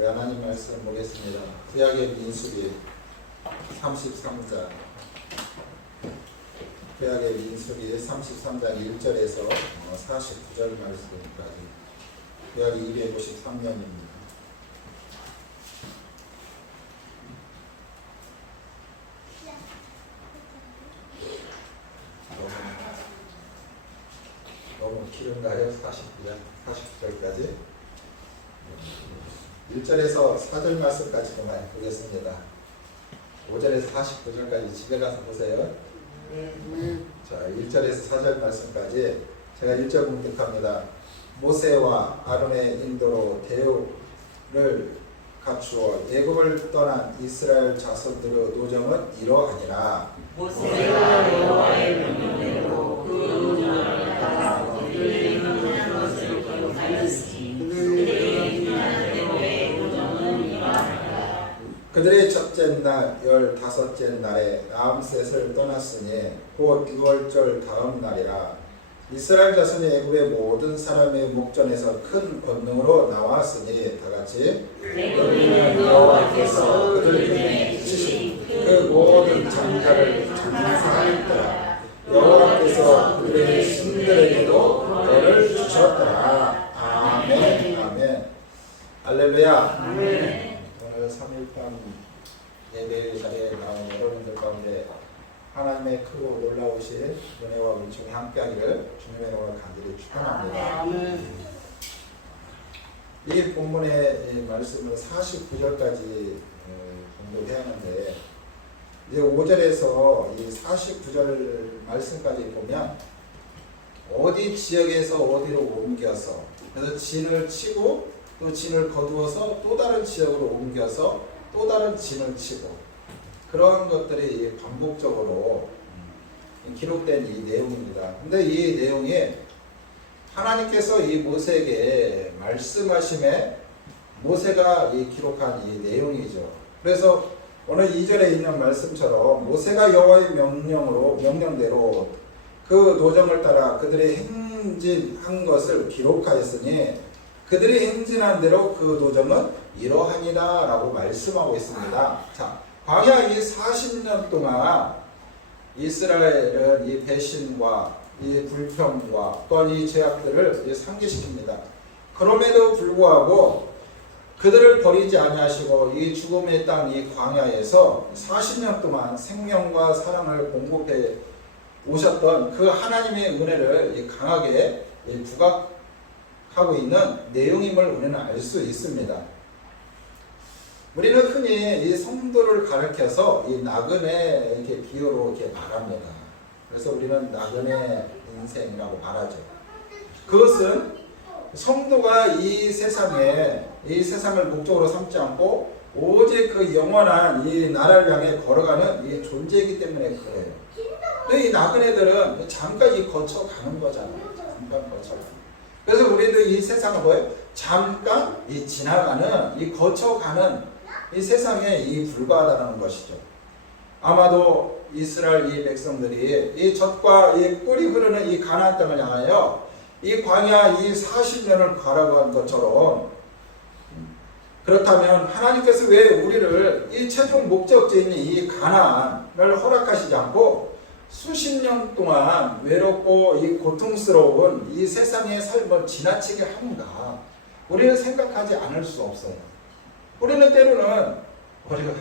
우리 하나님 말씀 보겠습니다. 구약의 민수기 33장, 구약의 민수기 33장 1절에서 49절 말씀까지, 구약이 253년입니다. 너무 길은가요? 40절까지? 1절에서 4절 말씀까지만 보겠습니다. 5절에서 49절까지 집에 가서 보세요. 자, 1절에서 4절 말씀까지 제가 1절 공격합니다. 모세와 아론의 인도로 대우를 갖추어 애굽을 떠난 이스라엘 자손들의 노정은 이러하니라. 모세가 여호와의 명령대로 그 노정을 따라 그들의 행하는 것을 기록하였으니 그들의 행하는 대로의 노정은 이러하니라. 그들의 첫째 날 15째 날에 라암셋을 떠났으니 곧 6월절 다음 날이라. 이스라엘 자손이 애굽의 모든 사람의 목전에서 큰 권능으로 나왔으니 다같이 애굽인은 여호와께서 그들 중에 지신 그 모든 장자를 장사하였더라. 여호와께서 그들의 신들에게도 벌을 주셨더라. 아멘. 아멘. 할렐루야. 아멘. 오늘 3일간 예배 자리에 나온 여러분들 가운데 하나님의 크고 놀라우신 은혜와 은총이 함께하기를 주님의 이름으로 간절히 축원합니다. 아멘. 이 본문의 말씀은 49절까지 공부해야 하는데, 이제 5절에서 이 49절 말씀까지 보면 어디 지역에서 어디로 옮겨서, 그래서 진을 치고 또 진을 거두어서 또 다른 지역으로 옮겨서 또 다른 진을 치고, 그런 것들이 반복적으로 기록된 이 내용입니다. 근데 이 내용이 하나님께서 이 모세에게 말씀하심에 모세가 이 기록한 이 내용이죠. 그래서 오늘 2절에 있는 말씀처럼 모세가 여호와의 명령대로 그 노정을 따라 그들의 행진한 것을 기록하였으니 그들이 행진한 대로 그 노정은 이러하니라 라고 말씀하고 있습니다. 자, 광야 이 40년 동안 이스라엘은 이 배신과 이 불평과 또한 이 죄악들을 상기시킵니다. 그럼에도 불구하고 그들을 버리지 아니하시고 이 죽음의 땅 이 광야에서 40년 동안 생명과 사랑을 공급해 오셨던 그 하나님의 은혜를 강하게 부각하고 있는 내용임을 우리는 알 수 있습니다. 우리는 흔히 이 성도를 가리켜서 이 나그네 이렇게 비유로 이렇게 말합니다. 그래서 우리는 나그네 인생이라고 말하죠. 그것은 성도가 이 세상을 목적으로 삼지 않고 오직 그 영원한 이 나라를 향해 걸어가는 이 존재이기 때문에 그래요. 근데 이 나그네들은 잠깐 이 거쳐가는 거잖아요. 잠깐 거쳐가는. 그래서 우리도 이 세상을 뭐예요? 잠깐 이 지나가는, 이 거쳐가는 이 세상에 이 불과하다는 것이죠. 아마도 이스라엘 이 백성들이 이 젖과 이 꿀이 흐르는 이 가나안 땅을 향하여 이 광야 이 40년을 걸어간 것처럼, 그렇다면 하나님께서 왜 우리를 이 최종 목적지인 이 가나안을 허락하시지 않고 수십 년 동안 외롭고 이 고통스러운 이 세상의 삶을 지나치게 하는가? 우리는 생각하지 않을 수 없어요. 우리는 때로는 우리가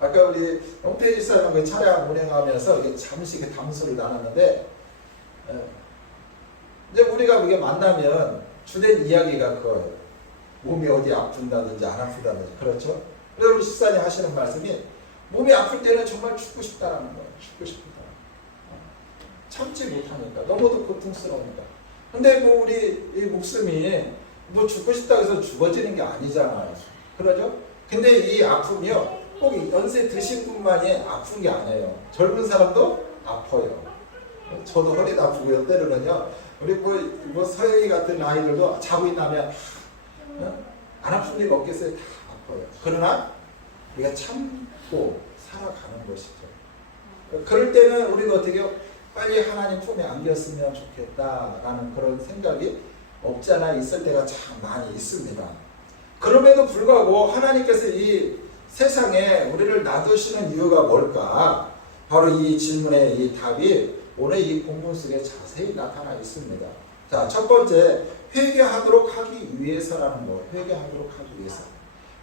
아까 우리 홍태희 집사님과 차량 운행하면서 잠시 담소를 나눴는데, 이제 우리가 그게 만나면 주된 이야기가 그거예요. 몸이 어디 아픈다든지 안 아프다든지, 그렇죠? 그래서 우리 집사님 하시는 말씀이 몸이 아플 때는 정말 죽고 싶다라는 거예요. 죽고 싶다. 참지 못하니까, 너무도 고통스러우니까. 근데 뭐 우리 이 목숨이 뭐 죽고 싶다고 해서 죽어지는 게 아니잖아요. 그러죠? 근데 이 아픔이요, 꼭 연세 드신 분만이 아픈 게 아니에요. 젊은 사람도 아파요. 저도 허리도 아프고요. 때로는요, 우리 뭐 서영이 같은 아이들도 자고 있나면 안 아픈 데가 없겠어요. 다 아파요. 그러나 우리가 참고 살아가는 것이죠. 그럴 때는 우리가 어떻게 해요? 빨리 하나님 품에 안겼으면 좋겠다라는 그런 생각이 없지 않아 있을 때가 참 많이 있습니다. 그럼에도 불구하고 하나님께서 이 세상에 우리를 놔두시는 이유가 뭘까? 바로 이 질문의 이 답이 오늘 이 본문 속에 자세히 나타나 있습니다. 자, 첫 번째, 회개하도록 하기 위해서라는 거. 회개하도록 하기 위해서.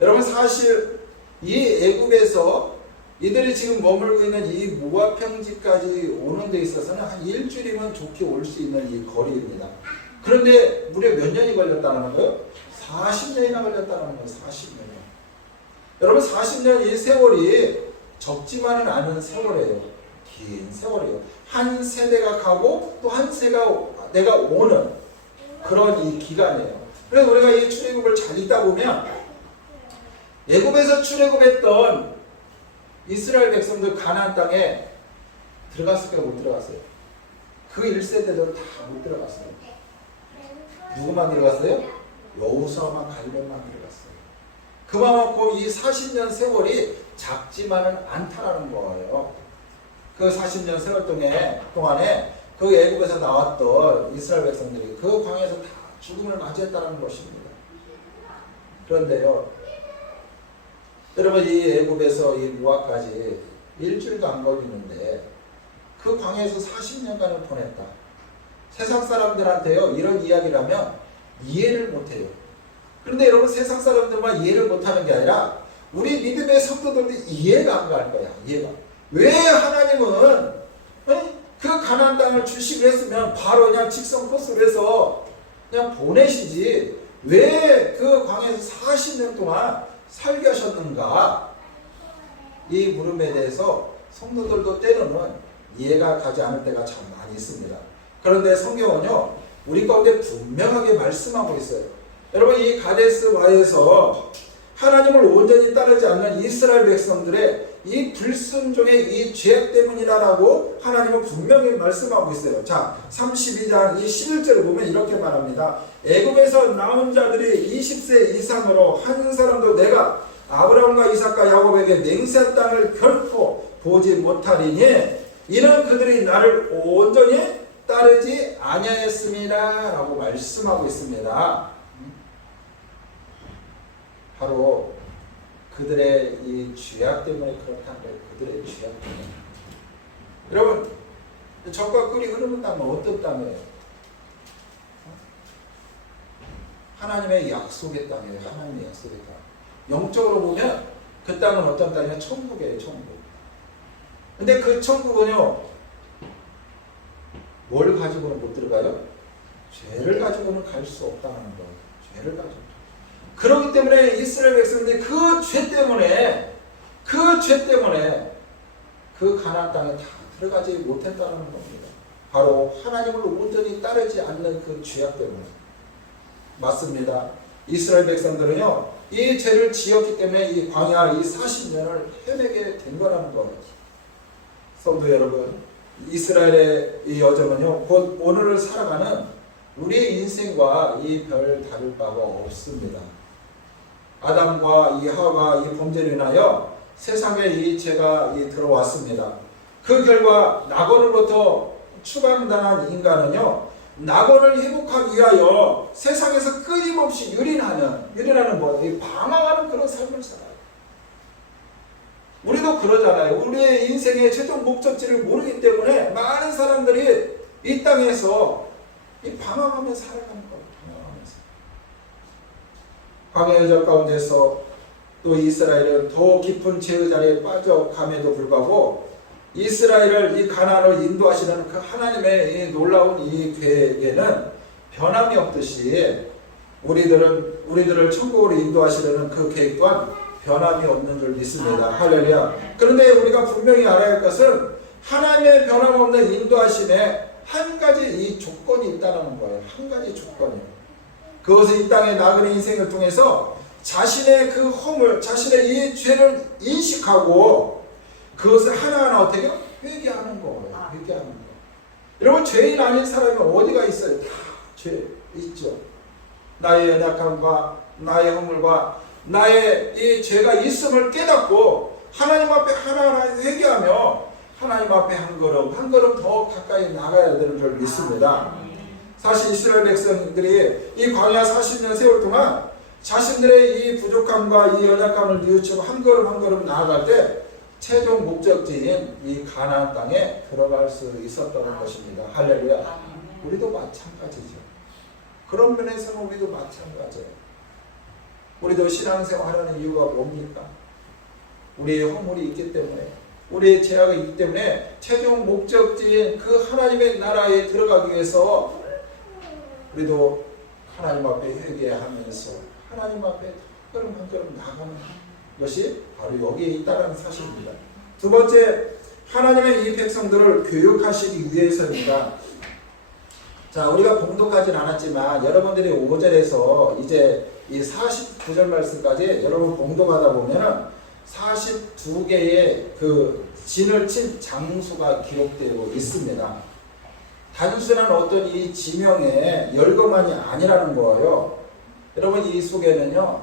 여러분, 사실 이 애굽에서 이들이 지금 머물고 있는 이 모압 평지까지 오는 데 있어서는 한 일주일이면 좋게 올 수 있는 이 거리입니다. 그런데 무려 몇 년이 걸렸다는 거예요? 40년이나 걸렸다는 거예요. 40년이요. 여러분, 40년 이 세월이 적지만은 않은 세월이에요. 긴 세월이에요. 한 세대가 가고 또 한 세대가 오는 그런 이 기간이에요. 그래서 우리가 이 출애굽을 잘 읽다 보면 애굽에서 출애굽했던 이스라엘 백성들 가나안 땅에 들어갔을까요? 못 들어갔어요? 그 1세대들은 다 못 들어갔어요. 누구만 들어갔어요? 여호수아만 갈렙만 들어갔어요. 그만큼 이 40년 세월이 작지만은 않다라는 거예요. 그 40년 세월 동안에 그 애굽에서 나왔던 이스라엘 백성들이 그 광야에서 다 죽음을 맞이했다는 것입니다. 그런데요, 여러분, 이 애굽에서 이 모압까지 일주일도 안 걸리는데 그 광야에서 40년간을 보냈다. 세상 사람들한테요, 이런 이야기를 하면 이해를 못해요. 그런데 여러분, 세상 사람들만 이해를 못하는 게 아니라 우리 믿음의 성도들도 이해가 안 갈 거야. 이해가. 왜 하나님은 그 가나안 땅을 주시기로 했으면 바로 그냥 직선 코스로 해서 그냥 보내시지 왜 그 광야에서 40년 동안 살게 하셨는가? 이 물음에 대해서 성도들도 때로는 이해가 가지 않을 때가 참 많이 있습니다. 그런데 성경은요, 우리 가운데 분명하게 말씀하고 있어요. 여러분, 이 가데스바에서 하나님을 온전히 따르지 않는 이스라엘 백성들의 이 불순종의 이 죄악 때문이라고 하나님은 분명히 말씀하고 있어요. 자, 32장 이 11절을 보면 이렇게 말합니다. 애굽에서 나온 자들이 20세 이상으로 한 사람도 내가 아브라함과 이삭과 야곱에게 맹세한 땅을 결코 보지 못하리니 이는 그들이 나를 온전히 따르지 아니하였습니다 라고 말씀하고 있습니다. 바로 그들의 이 죄악 때문에 그렇다는 거예요. 그들의 죄악 때문에. 여러분, 적과 꿀이 흐르는 땅은 어떤 땅이에요? 하나님의 약속의 땅이에요. 하나님의 약속의 땅. 영적으로 보면 그 땅은 어떤 땅이냐? 천국이에요. 천국. 근데 그 천국은요, 뭘 가지고는 못 들어가요? 죄를 가지고는 갈 수 없다는 거예요. 죄를 가지고. 그렇기 때문에 이스라엘 백성들이 그 죄 때문에 그 가나안 땅에 다 들어가지 못했다는 겁니다. 바로 하나님을 온전히 따르지 않는 그 죄악 때문에. 맞습니다. 이스라엘 백성들은요, 이 죄를 지었기 때문에 이 광야 이 40년을 헤매게 된 거라는 거예요. 성도 여러분, 이스라엘의 이 여정은요, 곧 오늘을 살아가는 우리의 인생과 이 별 다를 바가 없습니다. 아담과 이 하와가 이 범죄로 인하여 세상에 이 죄가 들어왔습니다. 그 결과 낙원으로부터 추방당한 인간은요, 낙원을 회복하기 위하여 세상에서 끊임없이 유린하는 뭐 방황하는 그런 삶을 살아요. 우리도 그러잖아요. 우리의 인생의 최종 목적지를 모르기 때문에 많은 사람들이 이 땅에서 이 방황하며 살아가는 거예요. 광야 여정 가운데서 또 이스라엘은 더 깊은 죄의 자리에 빠져감에도 불구하고 이스라엘을 이 가나안으로 인도하시는 그 하나님의 이 놀라운 이 계획에는 변함이 없듯이 우리들을 천국으로 인도하시려는 그 계획 또한 변함이 없는 줄 믿습니다. 할렐루야. 그런데 우리가 분명히 알아야 할 것은 하나님의 변함없는 인도하심에 한 가지 이 조건이 있다는 거예요. 한 가지 조건이에요. 그것은 이 땅의 나그네 인생을 통해서 자신의 그 허물, 자신의 이 죄를 인식하고 그것을 하나하나 어떻게 회개하는 거예요. 회개하는 거. 여러분, 죄인 아닌 사람이 어디가 있어요? 다 죄 있죠. 나의 연약함과 나의 허물과 나의 이 죄가 있음을 깨닫고 하나님 앞에 하나하나 회개하며 하나님 앞에 한 걸음 더 가까이 나가야 되는 줄 믿습니다. 사실 이스라엘 백성들이 이 광야 40년 세월 동안 자신들의 이 부족함과 이 연약함을 뉘우치고 한 걸음 한 걸음 나아갈 때 최종 목적지인 이 가나안 땅에 들어갈 수 있었던 것입니다. 할렐루야. 우리도 마찬가지죠. 그런 면에서는 우리도 마찬가지예요. 우리도 신앙생활하는 이유가 뭡니까? 우리의 허물이 있기 때문에, 우리의 죄악이 있기 때문에 최종 목적지인 그 하나님의 나라에 들어가기 위해서 우리도 하나님 앞에 회개하면서 하나님 앞에 한 걸음 한 걸음 나가는 것이 바로 여기에 있다는 사실입니다. 두 번째, 하나님의 이 백성들을 교육하시기 위해서입니다. 자, 우리가 봉독하진 않았지만 여러분들이 5절에서 이제 이 49절 말씀까지 여러분 봉독하다 보면은 42개의 그 진을 친 장수가 기록되고 있습니다. 단순한 어떤 이 지명의 열거만이 아니라는 거예요. 여러분, 이 속에는요,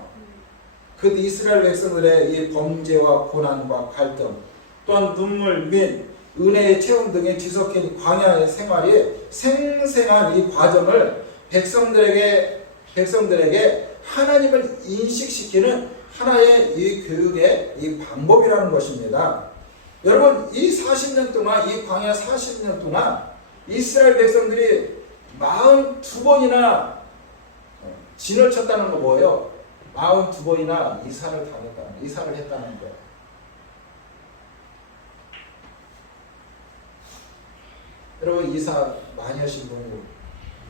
그 이스라엘 백성들의 이 범죄와 고난과 갈등, 또한 눈물 및 은혜의 체험 등이 뒤섞인 광야의 생활이 생생한 이 과정을 백성들에게 하나님을 인식시키는 하나의 이 교육의 이 방법이라는 것입니다. 여러분, 이 40년 동안, 이 광야 40년 동안 이스라엘 백성들이 42번이나 진을 쳤다는 거 뭐예요? 42번이나 이사를 했다는 거예요. 여러분, 이사 많이 하신 분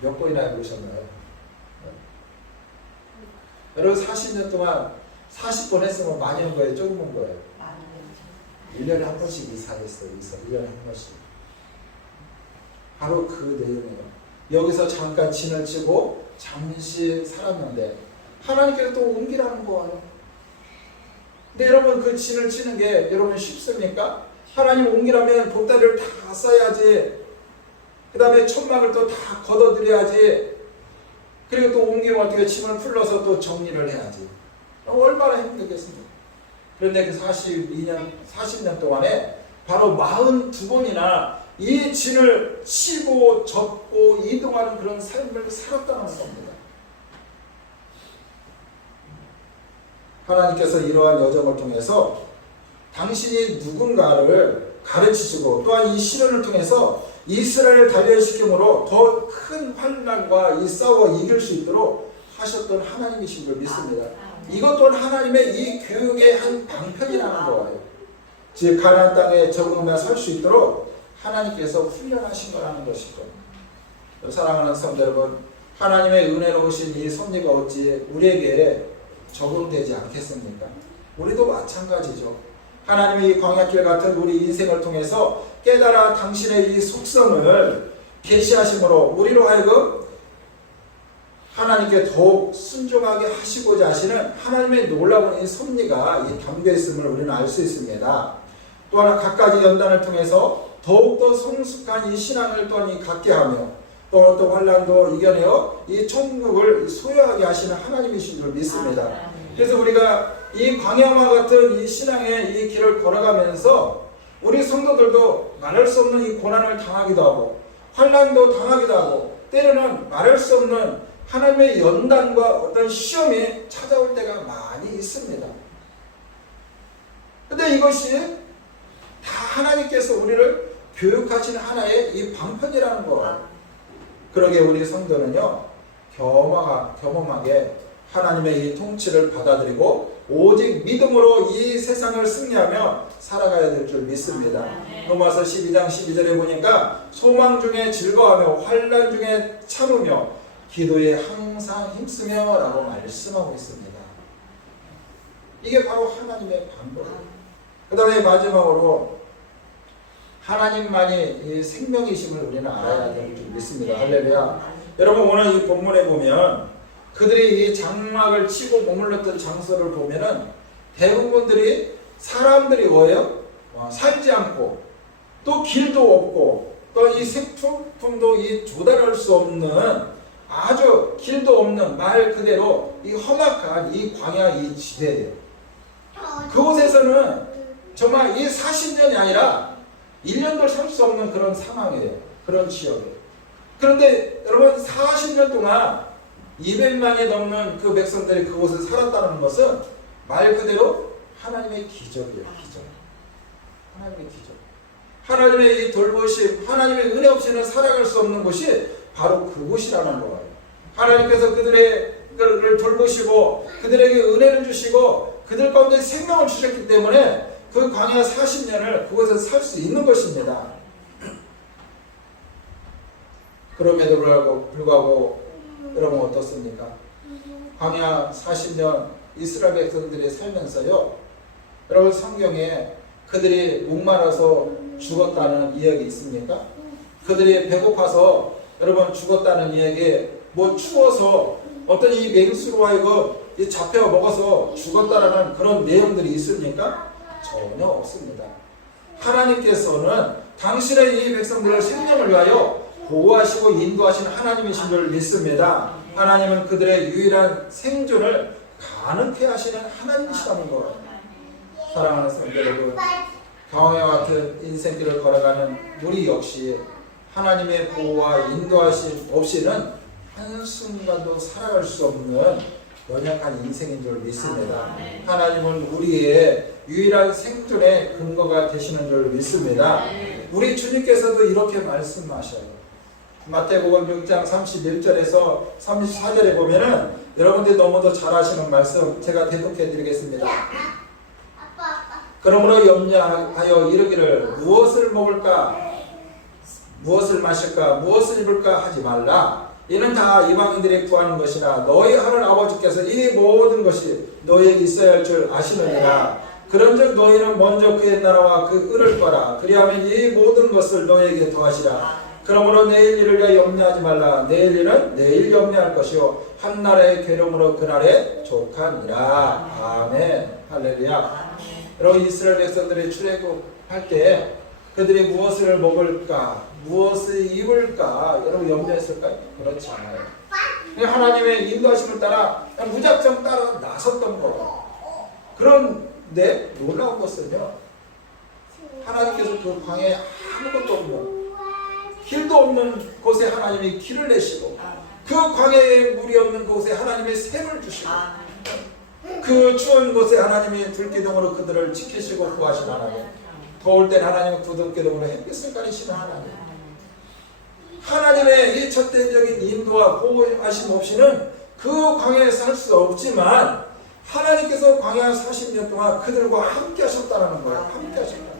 몇 번이나 해보셨나요? 여러분, 40년 동안 40번 했으면 많이 한 거예요? 조금 한 거예요? 1년에 한 번씩 이사했어요. 1년에 한 번씩. 바로 그 내용이에요. 여기서 잠깐 진을 치고 잠시 살았는데 하나님께서 또 옮기라는 거예요. 근데 여러분, 그 진을 치는 게 여러분 쉽습니까? 하나님 옮기라면 보따리를 다 써야지. 그 다음에 천막을 또 다 걷어들여야지. 그리고 또 옮기면 어떻게 짐을 풀러서 또 정리를 해야지. 얼마나 힘들겠습니까? 그런데 그 40년 동안에 바로 42번이나 이 진을 치고 접고 이동하는 그런 삶을 살았다는 겁니다. 하나님께서 이러한 여정을 통해서 당신이 누군가를 가르치시고 또한 이 시련을 통해서 이스라엘을 단련시킴으로 더 큰 환난과 이 싸워 이길 수 있도록 하셨던 하나님이신 걸 믿습니다. 이것 또한 하나님의 이 교육의 한 방편이라는 거예요. 즉 가나안 땅에 적응하며 살 수 있도록 하나님께서 훈련하신 거라는 것이죠. 사랑하는 성도 여러분, 하나님의 은혜로우신 이 섭리가 어찌 우리에게 적용되지 않겠습니까? 우리도 마찬가지죠. 하나님의 이 광야길 같은 우리 인생을 통해서 깨달아 당신의 이 속성을 계시하심으로 우리로 하여금 하나님께 더욱 순종하게 하시고자 하시는 하나님의 놀라운 이 섭리가 담겨 있음을 우리는 알 수 있습니다. 또한 각가지 연단을 통해서 더욱더 성숙한 이 신앙을 또한 갖게 하며 또 어떤 환난도 이겨내어 이 천국을 소유하게 하시는 하나님이신 줄 믿습니다. 그래서 우리가 이 광야와 같은 이 신앙의 이 길을 걸어가면서 우리 성도들도 말할 수 없는 이 고난을 당하기도 하고 환난도 당하기도 하고 때로는 말할 수 없는 하나님의 연단과 어떤 시험이 찾아올 때가 많이 있습니다. 근데 이것이 다 하나님께서 우리를 교육하시는 하나의 이 방편이라는 거예요. 그러게 우리 성도는요, 겸허하게 하나님의 이 통치를 받아들이고 오직 믿음으로 이 세상을 승리하며 살아가야 될 줄 믿습니다. 로마서 12장 12절에 보니까 소망 중에 즐거워하며 환난 중에 참으며 기도에 항상 힘쓰며 라고 말씀하고 있습니다. 이게 바로 하나님의 방법이에요. 그 다음에 마지막으로 하나님만이 이 생명이심을 우리는 알아야 될 줄 믿습니다. 할렐루야. 여러분, 오늘 이 본문에 보면 그들이 이 장막을 치고 머물렀던 장소를 보면은 대부분들이 사람들이 뭐예요? 살지 않고 또 길도 없고 또 이 생품도 이 조달할 수 없는 아주 길도 없는 말 그대로 이 험악한 이 광야 이 지대예요. 그곳에서는 정말 이 40년이 아니라 1년도 살 수 없는 그런 상황이에요. 그런 지역이에요. 그런데 여러분 40년 동안 200만이 넘는 그 백성들이 그곳에 살았다는 것은 말 그대로 하나님의 기적이에요. 기적. 하나님의 기적. 하나님의 이 돌보심, 하나님의 은혜 없이는 살아갈 수 없는 곳이 바로 그곳이라는 거예요. 하나님께서 그들을 돌보시고 그들에게 은혜를 주시고 그들 가운데 생명을 주셨기 때문에 그 광야 40년을 그곳에서 살 수 있는 것입니다. 그럼에도 불구하고 여러분 어떻습니까? 광야 40년 이스라엘 백성들이 살면서요, 여러분 성경에 그들이 목마라서 죽었다는 이야기 있습니까? 그들이 배고파서 여러분 죽었다는 이야기, 뭐 추워서 어떤 이 맹수로 하여금 잡혀 먹어서 죽었다라는 그런 내용들이 있습니까? 전혀 없습니다. 하나님께서는 당신의 이 백성들을 생명을 위하여 보호하시고 인도하시는 하나님이신 줄 믿습니다. 하나님은 그들의 유일한 생존을 가능케 하시는 하나님이시라는 것. 사랑하는 성도 여러분, 경험과 같은 인생길을 걸어가는 우리 역시 하나님의 보호와 인도하심 없이는 한순간도 살아갈 수 없는 연약한 인생인 줄 믿습니다. 하나님은 우리의 유일한 생존의 근거가 되시는 줄 믿습니다. 우리 주님께서도 이렇게 말씀하셔요. 마태복음 6장 31절에서 34절에 보면은 여러분들이 너무도 잘 아시는 말씀 제가 대독해 드리겠습니다. 그러므로 염려하여 이르기를 무엇을 먹을까, 무엇을 마실까, 무엇을 입을까 하지 말라. 이는 다 이방인들이 구하는 것이나 너희 하늘 아버지께서 이 모든 것이 너희에게 있어야 할 줄 아시느니라. 그런즉 너희는 먼저 그의 나라와 그 의를 구하라. 그리하면 이 모든 것을 너희에게 더하시라. 그러므로 내일 일을 위하여 염려하지 말라. 내일 일은 내일 염려할 것이요 한 날의 괴로움으로 그날에 족하니라. 아멘. 할렐루야. 여러분, 이스라엘 백성들이 출애굽할 때 그들이 무엇을 먹을까, 무엇을 입을까 여러분 염려했을까요? 그렇지 않아요. 하나님의 인도하심을 따라 무작정 따라 나섰던 거예요. 그런데 놀라운 것은요, 하나님께서 그 광야에 아무것도 없는, 길도 없는 곳에 하나님이 길을 내시고 그 광야에 물이 없는 곳에 하나님의 샘을 주시고 그 추운 곳에 하나님이 들기둥으로 그들을 지키시고 구하시는 하나님, 더울 땐 하나님은 구름기둥으로 햇빛을 가리시는 하나님, 하나님의 이 절대적인 인도와 보호하심 없이는 그 광야에 살 수 없지만 하나님께서 광야 40년 동안 그들과 함께 하셨다는 거예요. 함께 하셨다.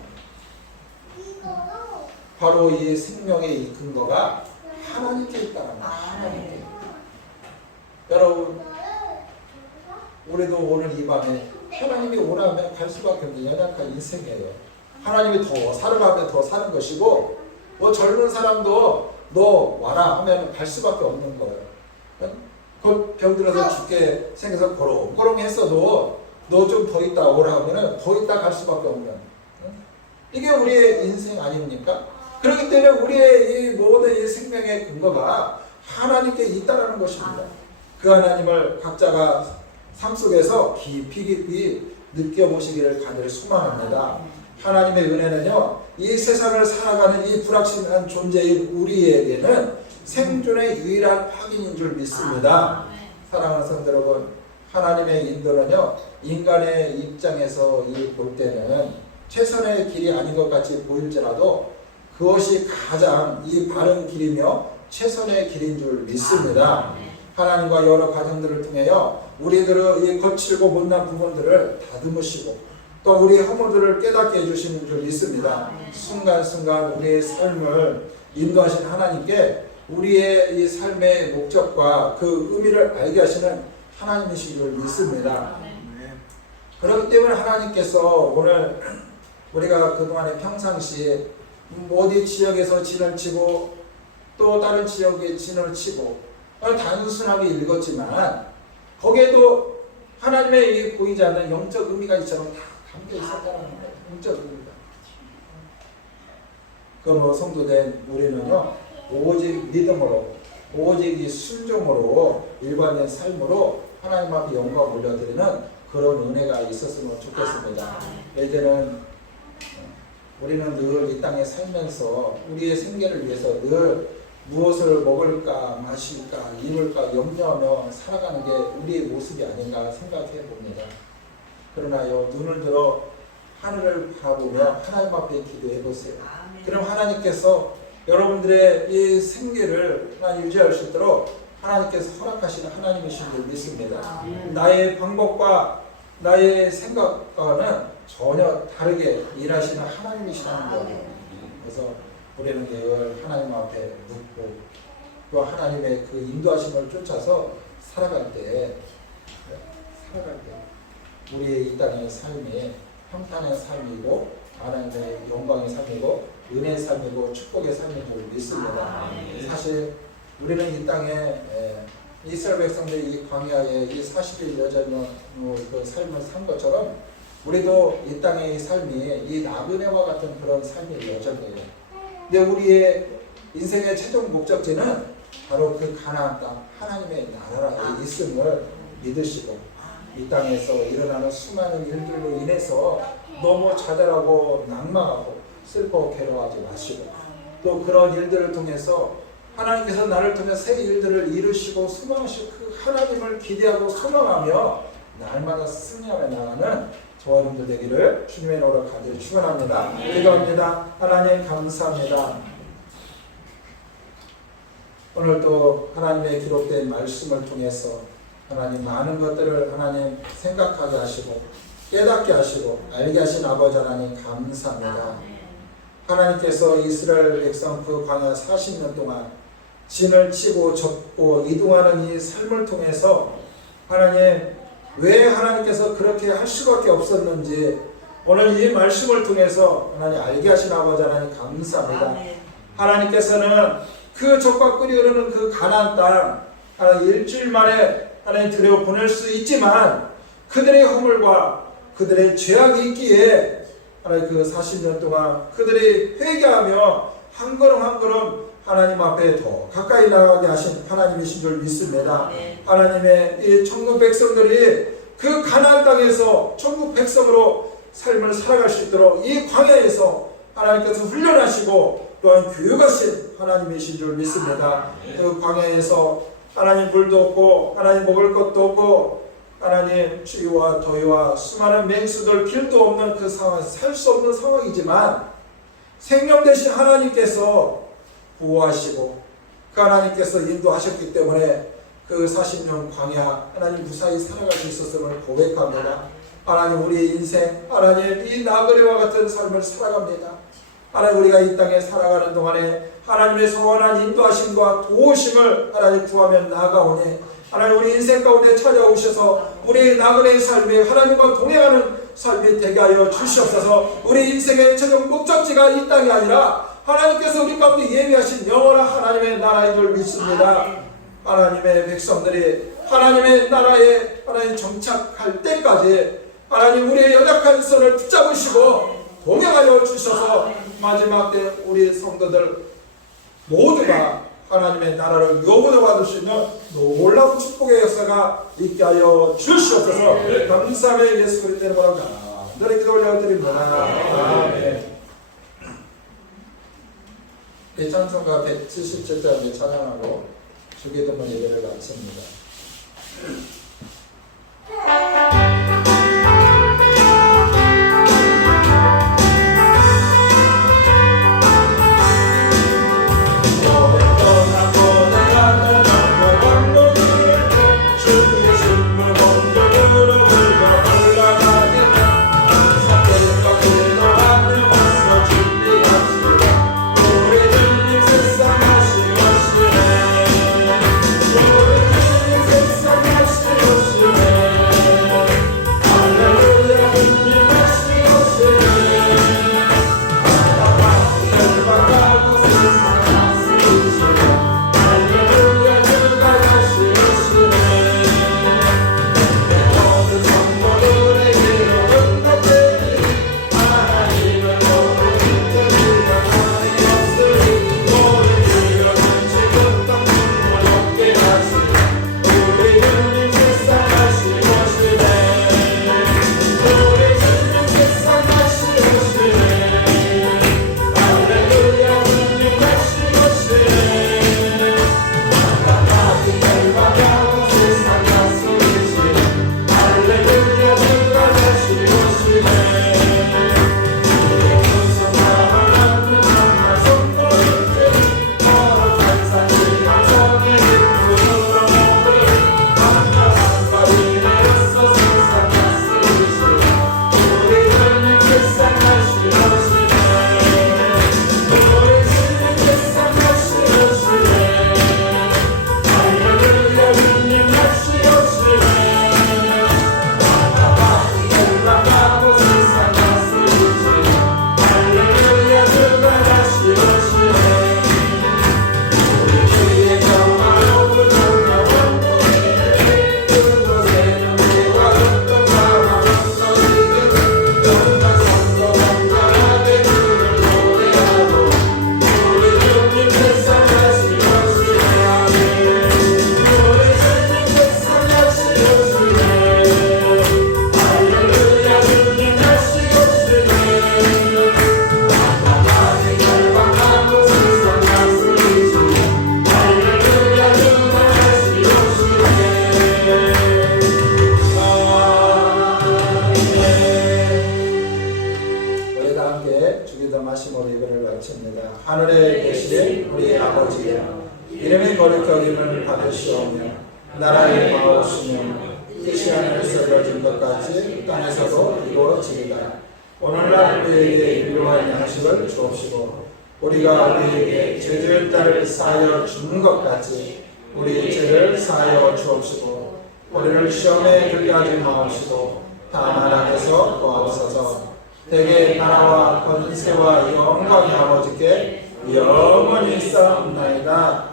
바로 이 생명의 이 근거가 하나님께 있다는 거예요. 하나님께. 여러분, 우리도 오늘 이 밤에 하나님이 오라면 갈 수밖에 없는 연약한 인생이에요. 하나님이 더 살아가면 더 사는 것이고, 뭐 젊은 사람도 너 와라 하면 갈 수밖에 없는 거예요. 그 병들어서 죽게 생겨서 고롱고롱 했어도 너 좀 더 있다 오라 하면은 더 있다 갈 수밖에 없는, 이게 우리의 인생 아닙니까? 그렇기 때문에 우리의 이 모든 이 생명의 근거가 하나님께 있다라는 것입니다. 그 하나님을 각자가 삶 속에서 깊이 느껴보시기를 간절히 소망합니다. 하나님의 은혜는요, 이 세상을 살아가는 이 불확실한 존재인 우리에게는 생존의 유일한 확인인 줄 믿습니다. 사랑하는 성도 여러분, 하나님의 인도는요, 인간의 입장에서 볼 때는 최선의 길이 아닌 것 같이 보일지라도 그것이 가장 이 바른 길이며 최선의 길인 줄 믿습니다. 하나님과 여러 과정들을 통하여 우리들의 이 거칠고 못난 부분들을 다듬으시고 또 우리 허물들을 깨닫게 해주시는 줄 믿습니다. 순간순간 우리의 삶을 인도하신 하나님께 우리의 이 삶의 목적과 그 의미를 알게 하시는 하나님이신 줄 믿습니다. 그렇기 때문에 하나님께서 오늘 우리가 그동안에 평상시에 어디 지역에서 진을 치고 또 다른 지역에 진을 치고 단순하게 읽었지만 거기에도 하나님의 이 보이지 않는 영적 의미가 이처럼 다 담겨 있었다는 거예요. 영적 의미가. 그러므로 성도된 우리는요, 오직 믿음으로, 오직 이 순종으로, 일관된 삶으로 하나님 앞에 영광 올려드리는 그런 은혜가 있었으면 좋겠습니다. 이제는 우리는 늘 이 땅에 살면서 우리의 생계를 위해서 늘 무엇을 먹을까 마실까 입을까 염려하며 살아가는 게 우리의 모습이 아닌가 생각해 봅니다. 그러나요, 눈을 들어 하늘을 바라보며 하나님 앞에 기도해 보세요. 그럼 하나님께서 여러분들의 이 생계를 하나님 유지할 수 있도록 하나님께서 허락하시는 하나님이신 줄 믿습니다. 나의 방법과 나의 생각과는 전혀 다르게 일하시는 하나님이시라는 거예요. 그래서 우리는 늘 하나님 앞에 묻고 또 하나님의 그 인도하심을 쫓아서 살아갈 때 우리의 이 땅의 삶이 평탄의 삶이고 하나님의 영광의 삶이고 은혜의 삶이고 축복의 삶인 줄 믿습니다. 사실 우리는 이 땅에 이스라엘 백성들이 이 광야에 이 40일 여정의 그 삶을 산 것처럼 우리도 이 땅의 이 삶이 이 나그네와 같은 그런 삶의 여정이에요. 근데 우리의 인생의 최종 목적지는 바로 그 가나안 땅 하나님의 나라가 있음을 믿으시고 이 땅에서 일어나는 수많은 일들로 인해서 너무 좌절하고 낙망하고 슬퍼 괴로워하지 마시고 또 그런 일들을 통해서 하나님께서 나를 통해 새 일들을 이루시고 소망하시고 그 하나님을 기대하고 소망하며 날마다 승리하며 나가는 저와 여러분들 되기를 주님의 이름으로 간절히 축원합니다. 기도합니다. 하나님 감사합니다. 오늘 또 하나님의 기록된 말씀을 통해서 하나님 많은 것들을 하나님 생각하게 하시고 깨닫게 하시고 알게 하신 아버지 하나님 감사합니다. 하나님께서 이스라엘 백성 그 광야 40년 동안 진을 치고 접고 이동하는 이 삶을 통해서 하나님 왜 하나님께서 그렇게 할 수밖에 없었는지 오늘 이 말씀을 통해서 하나님 알게 하신 아버지 하나님 감사합니다. 하나님께서는 그 적과 끓이 흐르는 그 가나안 땅 하나님 일주일 만에 하나님 들여 보낼 수 있지만 그들의 허물과 그들의 죄악이 있기에 하나님 그 40년 동안 그들이 회개하며 한 걸음 한 걸음 하나님 앞에 더 가까이 나가게 하신 하나님이신 줄 믿습니다. 하나님의 이 천국 백성들이 그 가나안 땅에서 천국 백성으로 삶을 살아갈 수 있도록 이 광야에서 하나님께서 훈련하시고 또한 교육하신 하나님이신 줄 믿습니다. 그 광야에서 하나님 물도 없고 하나님 먹을 것도 없고 하나님 추위와 더위와 수많은 맹수들 길도 없는 그 상황에서 살 수 없는 상황이지만 생명 되신 하나님께서 보호하시고 그 하나님께서 인도하셨기 때문에 그 40년 광야 하나님 무사히 살아갈 수 있었음을 고백합니다. 하나님 우리 인생 하나님 이 나그네와 같은 삶을 살아갑니다. 하나님 우리가 이 땅에 살아가는 동안에 하나님의 선한 인도하심과 도우심을 하나님 구하며 나아가오니 하나님 우리 인생 가운데 찾아오셔서 우리 나그네의 삶에 하나님과 동행하는 삶이 되게 하여 주시옵소서. 우리 인생의 최종 목적지가 이 땅이 아니라 하나님께서 우리 가운데 예비하신 영원한 하나님의 나라인 줄 믿습니다. 하나님의 백성들이 하나님의 나라에 하나님 정착할 때까지 하나님 우리의 연약한 손을 붙잡으시고 동행하여 주셔서 마지막 때 우리 성도들 모두가 하나님의 나라를 영원히 받을 수 있는 놀라운 축복의 역사가 있게 하여 주시옵소서. 감사하며 예수 그리스도의 이름으로 간절히 기도 올려드립니다. 아멘. 찬송가 177장 찬양하고 주기도문 예배를 마칩니다. 하늘에 계신 우리 아버지여, 이름이 거룩히 여김을 받으시오며 나라의 마옵시며 뜻이 하늘에서 이루어진 것 같이 땅에서도 이루어지리다. 오늘날 우리에게 일용할 양식을 주옵시고 우리가 우리에게 죄질 따를 사하여 주는 것 같이 우리 죄를 사하여 주옵시고 우리를 시험에 들게 하지 마옵시고 다만 악에서 도와주소서. 대개 나라와 권세와 영광이 아버지께 영원히 있사옵나이다.